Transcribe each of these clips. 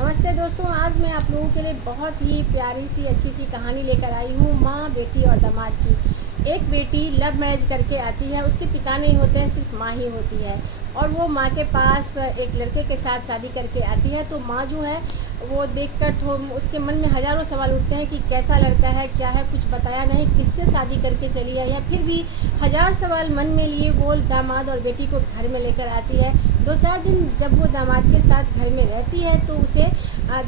नमस्ते दोस्तों, आज मैं आप लोगों के लिए बहुत ही प्यारी सी अच्छी सी कहानी लेकर आई हूँ। माँ, बेटी और दामाद की। एक बेटी लव मैरिज करके आती है, उसके पिता नहीं होते हैं, सिर्फ माँ ही होती है। और वो माँ के पास एक लड़के के साथ शादी करके आती है। तो माँ जो है वो देखकर तो उसके मन में हज़ारों सवाल उठते हैं कि कैसा लड़का है, क्या है, कुछ बताया नहीं, किससे शादी करके चली है। या फिर भी हज़ार सवाल मन में लिए वो दामाद और बेटी को घर में लेकर आती है। 2-4 दिन जब वो दामाद के साथ घर में रहती है तो उसे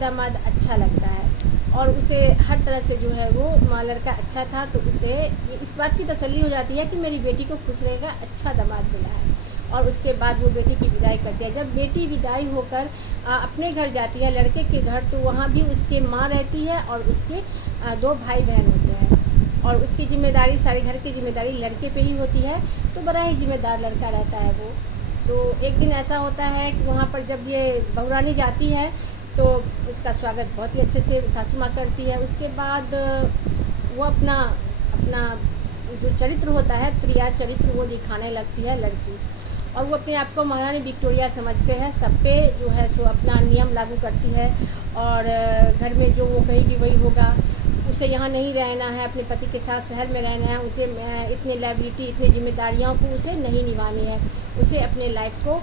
दामाद अच्छा लगता है और उसे हर तरह से जो है वो लड़का अच्छा था। तो उसे इस बात की तसल्ली हो जाती है कि मेरी बेटी को खुश रहेगा, अच्छा दामाद मिला है। और उसके बाद वो बेटी की विदाई करती है। जब बेटी विदाई होकर अपने घर जाती है, लड़के के घर, तो वहाँ भी उसके माँ रहती है और उसके 2 भाई बहन होते हैं। और उसकी जिम्मेदारी, सारे घर की जिम्मेदारी लड़के पे ही होती है। तो बड़ा ही जिम्मेदार लड़का रहता है वो। तो एक दिन ऐसा होता है कि वहाँ पर जब ये बहुरानी जाती है तो उसका स्वागत बहुत ही अच्छे से सासू माँ करती है। उसके बाद वो अपना अपना जो चरित्र होता है, त्रिया चरित्र, वो दिखाने लगती है लड़की। और वो अपने आप को महारानी विक्टोरिया समझ के है, सब पे जो है सो अपना नियम लागू करती है। और घर में जो वो कहेगी वही होगा। उसे यहाँ नहीं रहना है, अपने पति के साथ शहर में रहना है। उसे इतने लायबिलिटी, इतनी जिम्मेदारियों को उसे नहीं निभानी है। उसे अपने लाइफ को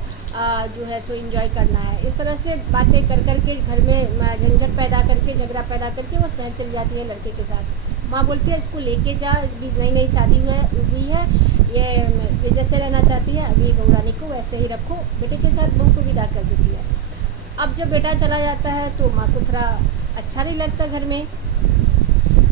जो है सो एंजॉय करना है। इस तरह से बातें कर कर के घर में झंझट पैदा करके, झगड़ा पैदा करके वो शहर चली जाती है लड़के के साथ। माँ बोलती है इसको लेके जा, अभी नई नई शादी हुई है, ये जैसे रहना चाहती है अभी बहुरानी को वैसे ही रखो। बेटे के साथ बहू को विदा कर देती है। अब जब बेटा चला जाता है तो माँ को थोड़ा अच्छा नहीं लगता घर में।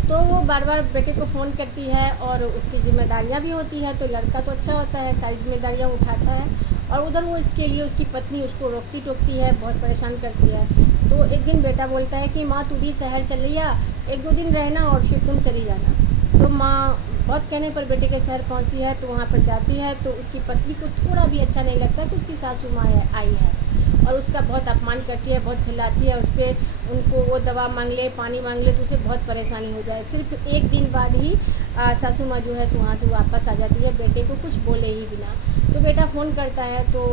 तो वो बार बार बेटे को फ़ोन करती है और उसकी जिम्मेदारियाँ भी होती है। तो लड़का तो अच्छा होता है, सारी जिम्मेदारियाँ उठाता है। और उधर वो इसके लिए उसकी पत्नी उसको रोकती टोकती है, बहुत परेशान करती है। तो एक दिन बेटा बोलता है कि माँ तू भी शहर चली जा, 1-2 दिन रहना और फिर तुम चली जाना। तो माँ बहुत कहने पर बेटे के शहर पहुँचती है। तो वहाँ पर जाती है तो उसकी पत्नी को थोड़ा भी अच्छा नहीं लगता कि उसकी सासू माँ आई है और उसका बहुत अपमान करती है, बहुत चिल्लाती है उस पर। उनको वो दवा मांग ले, पानी मांग ले तो उसे बहुत परेशानी हो जाए। सिर्फ 1 दिन बाद ही सासू माँ जो है वहाँ से वापस आ जाती है, बेटे को कुछ बोले ही बिना। तो बेटा फ़ोन करता है तो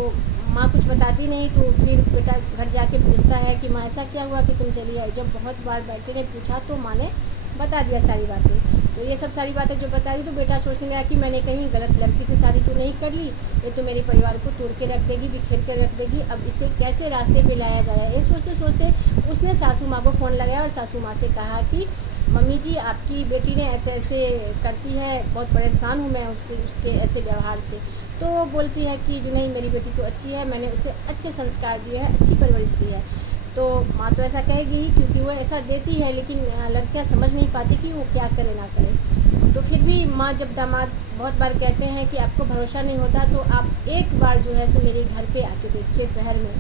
माँ कुछ बताती नहीं। तो फिर बेटा घर जाके पूछता है कि माँ ऐसा क्या हुआ कि तुम चली आई। जब बहुत बार बेटे ने पूछा तो माँ ने बता दिया सारी बातें। तो ये सब सारी बातें जो बताई तो बेटा सोचने लगा कि मैंने कहीं गलत लड़की से शादी तो नहीं कर ली, ये तो मेरे परिवार को तोड़ के रख देगी, बिखेर कर रख देगी। अब इसे कैसे रास्ते पे लाया जाए, ये सोचते सोचते उसने सासू माँ को फ़ोन लगाया और सासू माँ से कहा कि मम्मी जी आपकी बेटी ने ऐसे ऐसे करती है, बहुत परेशान हूँ मैं उसके ऐसे व्यवहार से। तो बोलती है कि जो नहीं, मेरी बेटी तो अच्छी है, मैंने उसे अच्छे संस्कार दिए हैं, अच्छी परवरिश दी है। तो माँ तो ऐसा कहेगी ही क्योंकि वो ऐसा देती है, लेकिन लड़कियाँ समझ नहीं पाती कि वो क्या करे ना करे। तो फिर भी माँ जब दामाद बहुत बार कहते हैं कि आपको भरोसा नहीं होता तो आप एक बार जो है सो मेरे घर पे आके देखिए शहर में।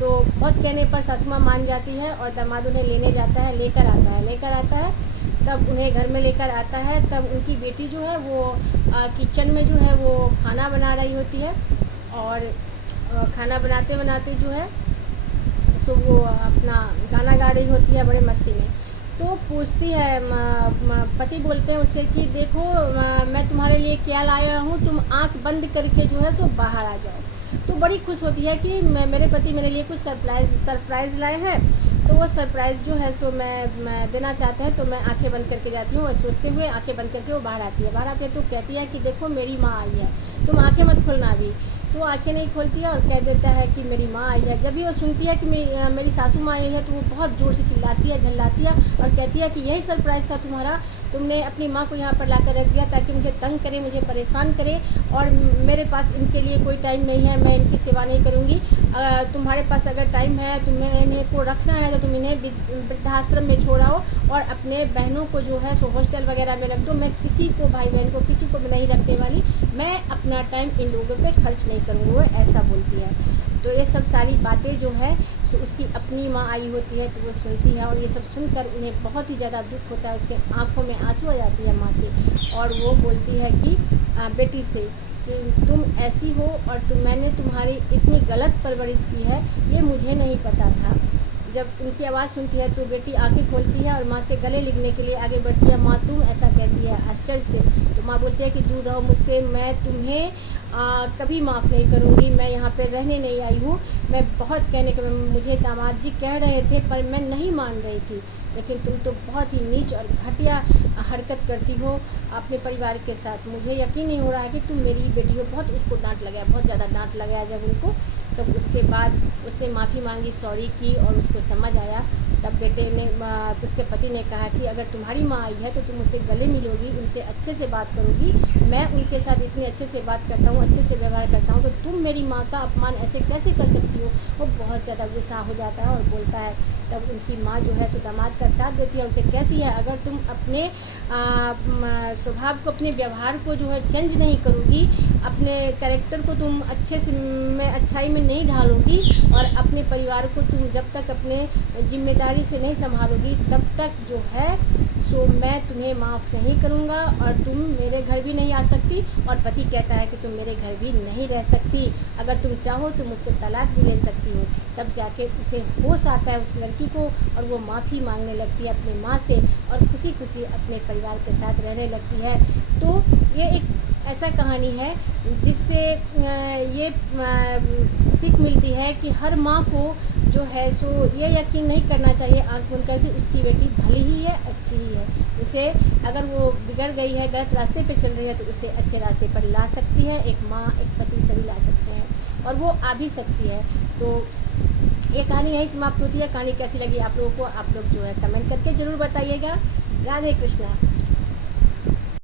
तो बहुत कहने पर सासू माँ मान जाती है और दामाद उन्हें लेने जाता है, लेकर आता है। तब उन्हें घर में लेकर आता है, तब उनकी बेटी जो है वो किचन में जो है वो खाना बना रही होती है। और खाना बनाते बनाते जो है सो वो अपना गाना गा रही होती है बड़े मस्ती में। तो पूछती है, पति बोलते हैं उससे कि देखो मैं तुम्हारे लिए क्या लाया हूँ, तुम आंख बंद करके जो है सो बाहर आ जाओ। तो बड़ी खुश होती है कि मेरे पति मेरे लिए कुछ सरप्राइज़ लाए हैं। तो वो सरप्राइज़ जो है सो मैं देना चाहते हैं। तो मैं आंखें बंद करके जाती हूँ और सोचते हुए आंखें बंद करके वो बाहर आती है। तो कहती है कि देखो मेरी माँ आई है, तुम आंखें मत खोलना अभी। तो आंखें नहीं खोलती है और कह देता है कि मेरी माँ आई है। जब भी वो सुनती है कि मेरी सासू माँ आई है तो वो बहुत ज़ोर से चिल्लाती है, झल्लाती है और कहती है कि यही सरप्राइज़ था तुम्हारा, तुमने अपनी माँ को यहाँ पर ला कर रख दिया ताकि मुझे तंग करे, मुझे परेशान करे। और मेरे पास इनके लिए कोई टाइम नहीं है, मैं इनकी सेवा नहीं करूँगी। तुम्हारे पास अगर टाइम है, तुम्हें इन्हें को रखना है तो तुम इन्हें वृद्धाश्रम में छोड़ाओ और अपने बहनों को जो है सो हॉस्टल वगैरह में रख दो। मैं किसी को, भाई बहन को, किसी को नहीं रखने वाली, मैं अपना टाइम इन लोगों पे खर्च नहीं करूँगी, वो ऐसा बोलती है। तो ये सब सारी बातें जो है सो उसकी अपनी माँ आई होती है तो वो सुनती है और ये सब सुनकर उन्हें बहुत ही ज़्यादा दुख होता है, उसके आँखों में आंसू आ जाती है माँ के। और वो बोलती है कि बेटी से कि तुम ऐसी हो और मैंने तुम्हारी इतनी गलत परवरिश की है, ये मुझे नहीं पता था। जब उनकी आवाज़ सुनती है तो बेटी आंखें खोलती है और माँ से गले लगने के लिए आगे बढ़ती है। माँ तुम, ऐसा कहती है आश्चर्य से। तो माँ बोलती है कि दूर रहो मुझसे, मैं तुम्हें कभी माफ़ नहीं करूँगी, मैं यहाँ पे रहने नहीं आई हूँ। मैं बहुत कहने के मुझे दामाद जी कह रहे थे पर मैं नहीं मान रही थी, लेकिन तुम तो बहुत ही नीच और घटिया हरकत करती हो अपने परिवार के साथ। मुझे यकीन नहीं हो रहा है कि तुम मेरी बेटी हो। बहुत उसको डांट लगाया, बहुत ज़्यादा डांट लगाया जब उनको, तब उसके बाद उसने माफ़ी मांगी, सॉरी की और उसको समझ आया। तब बेटे ने उसके पति ने कहा कि अगर तुम्हारी माँ आई है तो तुम उससे गले मिलोगी, उनसे अच्छे से बात करोगी। मैं उनके साथ इतनी अच्छे से बात करता हूँ, अच्छे से व्यवहार करता हूँ, तो तुम मेरी माँ का अपमान ऐसे कैसे कर सकती हो। वो बहुत ज़्यादा गुस्सा हो जाता है और बोलता है। तब उनकी माँ जो है सो दामाद का साथ देती है, उसे कहती है अगर तुम अपने स्वभाव को, अपने व्यवहार को जो है चेंज नहीं करोगी, अपने कैरेक्टर को तुम अच्छे से में अच्छाई में नहीं ढालोगी और अपने परिवार को तुम जब तक अपने जिम्मेदारी से नहीं संभालोगी तब तक जो है सो मैं तुम्हें माफ़ नहीं करूँगा और तुम मेरे घर भी नहीं आ सकती। और पति कहता है कि तुम मेरे घर भी नहीं रह सकती, अगर तुम चाहो तो मुझसे तलाक भी ले सकती हो। तब जाके उसे होश आता है उस लड़की को और वो माफ़ी मांगने लगती है अपनी माँ से और खुशी खुशी अपने परिवार के साथ रहने लगती है। तो ये एक ऐसा कहानी है जिससे ये सीख मिलती है कि हर माँ को जो है सो ये यकीन नहीं करना चाहिए आँख बंद करके उसकी बेटी भली ही है, अच्छी ही है। उसे अगर वो बिगड़ गई है, गलत रास्ते पे चल रही है तो उसे अच्छे रास्ते पर ला सकती है। एक माँ, एक पति सभी ला सकते हैं और वो आ भी सकती है। तो ये कहानी यहीं समाप्त होती है। कहानी कैसी लगी आप लोगों को, आप लोग जो है कमेंट करके ज़रूर बताइएगा। राधे कृष्णा।